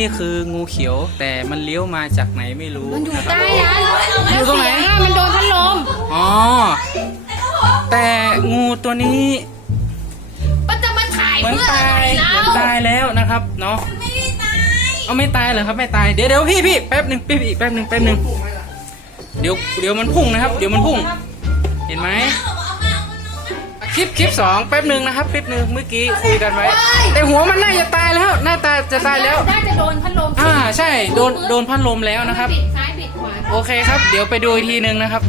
นี้คืองูเขียวแต่มันเลี้ยวมาจากไหนไม่รู้มันอยู่นะครับใต้นั้นอยู่ตรงไหนเสียงอะมันโดนพัดลมอ๋อแต่งูตัวนี้มันจะมาถ่ายเหมือนเพื่ออะตาไรยแล้เหมือนวตายแล้วนะครับเนาะไม่ได้ตายเอาไม่ตายเหรอครับไม่ตายเดี๋ยวเดี๋ยวพี่พี่แป๊บหนึ่งพี่พี่แป๊บหนึ่งแป๊บหนึ่งเดี๋ยวเดี๋ยวมันพุ่งนะครับ เดี๋ยวมันพุ่ง เห็นไหม คลิปคลิปสองแป๊บหนึ่งนะครับแป๊บหนึ่งเมื่อกี้คุยกันไว้ แต่หัวมันน่าจะตายแล้วหน้าตาจะตายแล้ว น่าจะโดนพัดลมอ่าใช่โดนโดนพัดลมแล้วนะครับ บิดซ้ายบิดขวา โอเคครับ เดี๋ยวไปดูอีกทีหนึ่งนะครับ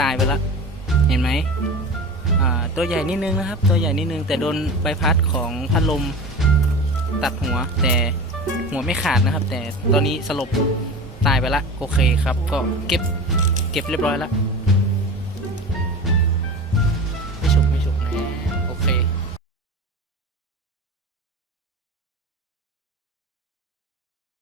ตายไปแล้วเห็นไหมตัวใหญ่นิดนึงนะครับ ตัวใหญ่นิดนึง แต่โดนใบพัดของพัดลมตัดหัว แต่หัวไม่ขาดนะครับ แต่ตอนนี้สลบตายไปละโอเคครับ ก็เก็บเก็บเรียบร้อยแล้ว